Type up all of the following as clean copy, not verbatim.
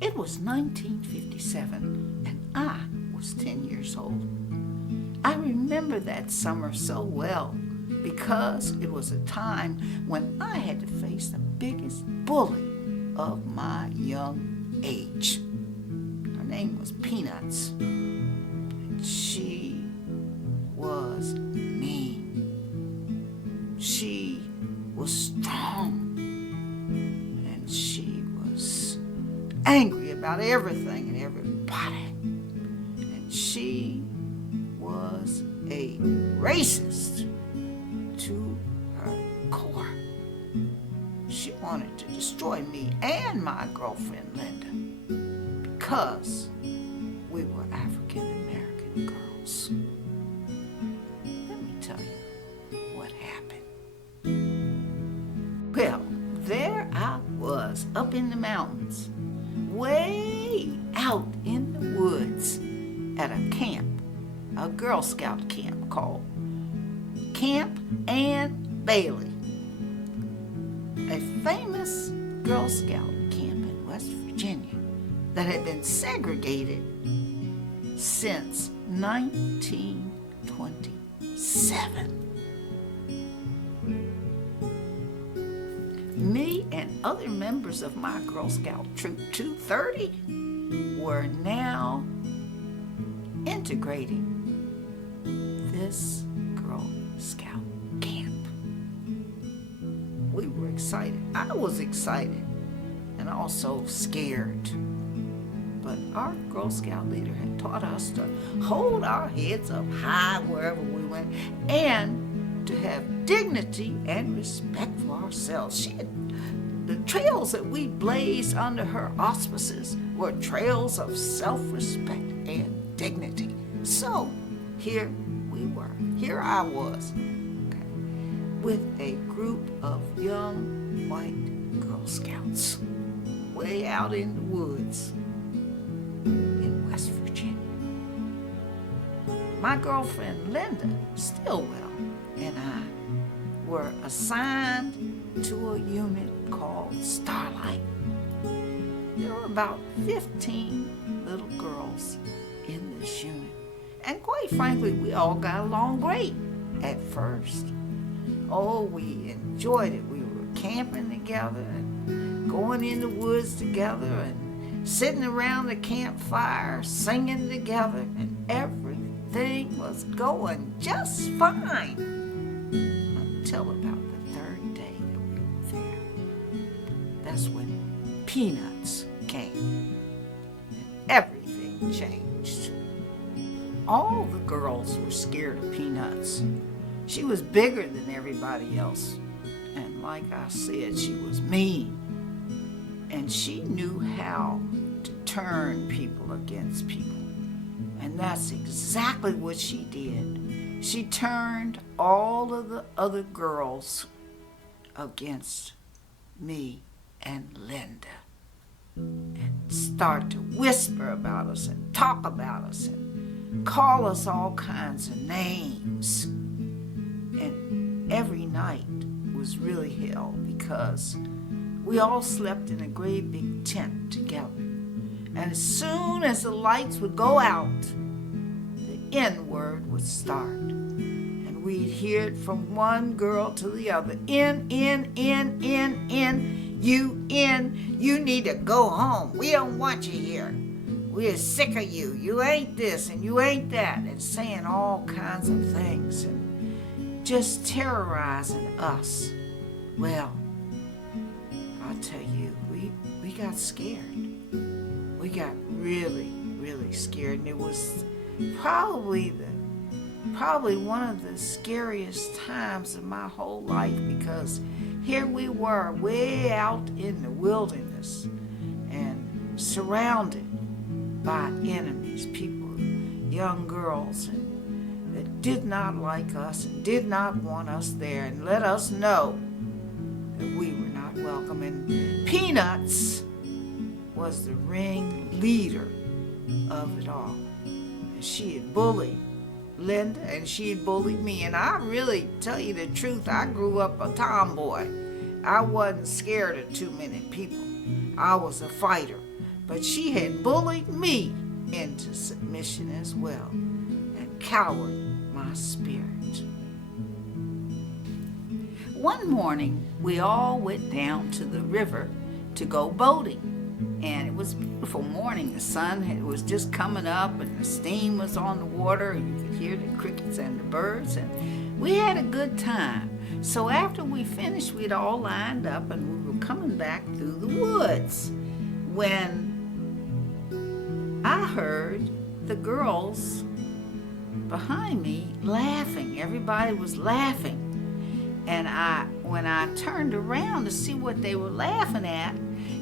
It was 1957, and I was 10 years old. I remember that summer so well because it was a time when I had to face the biggest bully of my young age. Her name was Peanuts. She was mean. She was strong. And she was angry about everything and everybody. And she was a racist to her core. She wanted to destroy me and my girlfriend Linda because we were African American girls. Let me tell you what happened. Well, there I was up in the mountains, way out in the woods at a camp, a Girl Scout camp called Camp Ann Bailey, a famous Girl Scout camp in West Virginia that had been segregated since 1927. Me and other members of my Girl Scout Troop 230 were now integrating this Girl Scout camp. We were excited. I was excited and also scared. But our Girl Scout leader had taught us to hold our heads up high wherever we went and to have dignity and respect for ourselves. The trails that we blazed under her auspices were trails of self-respect and dignity. So here we were. Here I was, with a group of young white Girl Scouts way out in the woods in West Virginia. My girlfriend Linda Stillwell and I were assigned to a unit called Starlight. There were about 15 little girls in this unit. And quite frankly, we all got along great at first. Oh, we enjoyed it. We were camping together and going in the woods together and sitting around the campfire, singing together, and everything was going just fine until about the third day that we were there. That's when Peanuts came and everything changed. All the girls were scared of Peanuts. She was bigger than everybody else, and like I said, she was mean. And she knew how to turn people against people. And that's exactly what she did. She turned all of the other girls against me and Linda. And start to whisper about us and talk about us and call us all kinds of names. And every night was really hell because we all slept in a great big tent together. And as soon as the lights would go out, the N-word would start. And we'd hear it from one girl to the other. In, you in. You need to go home. We don't want you here. We're sick of you. You ain't this and you ain't that. And saying all kinds of things and just terrorizing us. Well, I'll tell you, we got scared. We got really, really scared. And it was probably one of the scariest times of my whole life because here we were way out in the wilderness and surrounded by enemies, people, young girls that did not like us and did not want us there and let us know that we were not welcome. And Peanuts was the ringleader of it all. And she had bullied Linda and she had bullied me. And I really, tell you the truth, I grew up a tomboy. I wasn't scared of too many people. I was a fighter. but she had bullied me into submission as well and cowered my spirit. One morning, we all went down to the river to go boating. And it was a beautiful morning. The sun was just coming up and the steam was on the water. And you could hear the crickets and the birds. And we had a good time. So after we finished, we'd all lined up and we were coming back through the woods when I heard the girls behind me laughing. Everybody was laughing. And when I turned around to see what they were laughing at,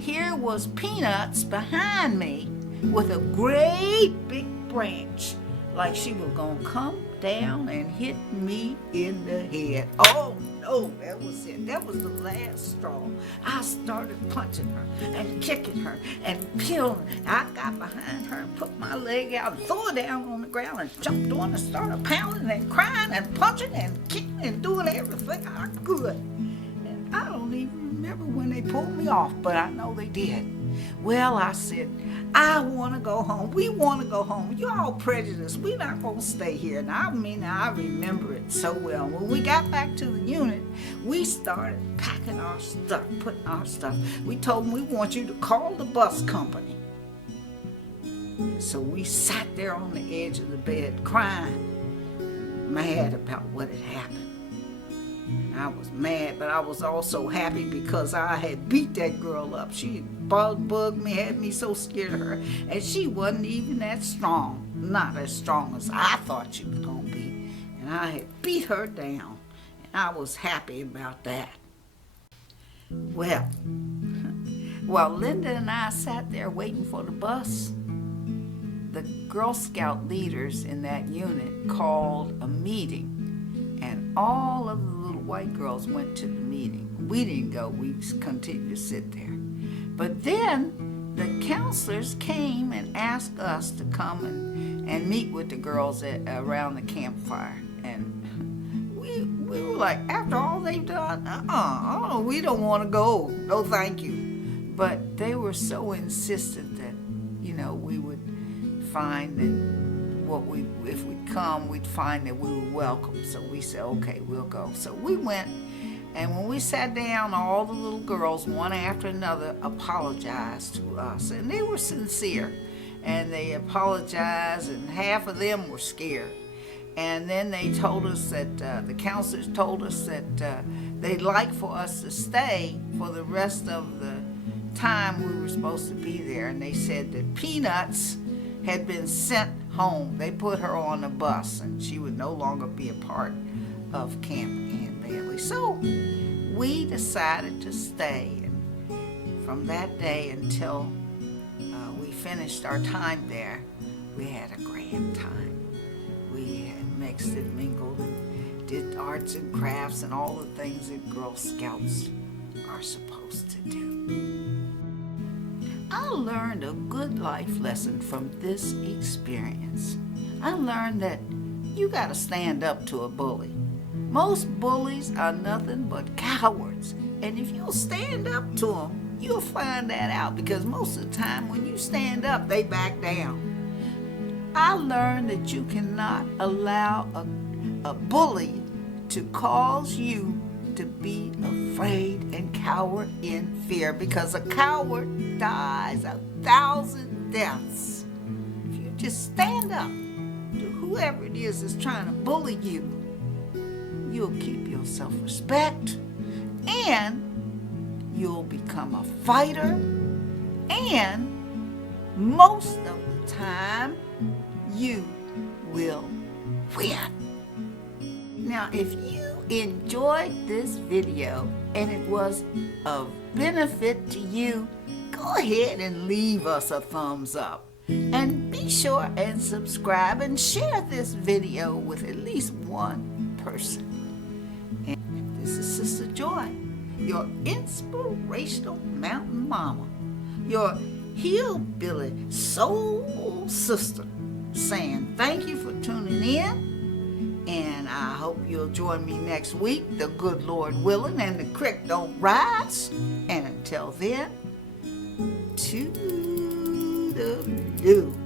here was Peanuts behind me with a great big branch, like she was gonna come down and hit me in the head. Oh no, that was it. That was the last straw. I started punching her and kicking her and peeling. I got behind her and put my leg out and threw her down on the ground and jumped on and started pounding and crying and punching and kicking and doing everything I could. And I don't even remember when they pulled me off, but I know they did. Well, I said, I want to go home. We want to go home. You're all prejudiced. We're not going to stay here. And I remember it so well. When we got back to the unit, we started packing our stuff, putting our stuff. We told them we want you to call the bus company. So we sat there on the edge of the bed crying, mad about what had happened. I was mad, but I was also happy because I had beat that girl up. She bugged me, had me so scared of her, and she wasn't even that strong. Not as strong as I thought she was going to be. And I had beat her down, and I was happy about that. Well, while Linda and I sat there waiting for the bus, the Girl Scout leaders in that unit called a meeting. And all of the little white girls went to the meeting. We didn't go, we continued to sit there. But then the counselors came and asked us to come and meet with the girls around the campfire. And we were like, after all they've done, we don't want to go. No, thank you. But they were so insistent that, we would find that if we'd come, we'd find that we were welcome. So we said, okay, we'll go. So we went, and when we sat down, all the little girls, one after another, apologized to us. And they were sincere. And they apologized, and half of them were scared. And then they told us that, the counselors told us that they'd like for us to stay for the rest of the time we were supposed to be there. And they said that Peanuts had been sent home. They put her on a bus and she would no longer be a part of Camp Ann Bailey. So we decided to stay, and from that day until we finished our time there, we had a grand time. We had mixed and mingled and did arts and crafts and all the things that Girl Scouts are supposed to do. I learned a good life lesson from this experience. I learned that you got to stand up to a bully. Most bullies are nothing but cowards. And if you'll stand up to them, you'll find that out, because most of the time when you stand up, they back down. I learned that you cannot allow a bully to cause you to be afraid and cower in fear, because a coward dies 1,000 deaths. If you just stand up to whoever it is that's trying to bully you, you'll keep your self-respect, and you'll become a fighter, and most of the time you will win. Now, if you enjoyed this video and it was of benefit to you, go ahead and leave us a thumbs up. And be sure and subscribe and share this video with at least one person. And this is Sister Joy, your inspirational mountain mama, your hillbilly soul sister, saying thank you for tuning in. And I hope you'll join me next week, the good Lord willing, and the creek don't rise. And until then, toodaloo. Toodaloo.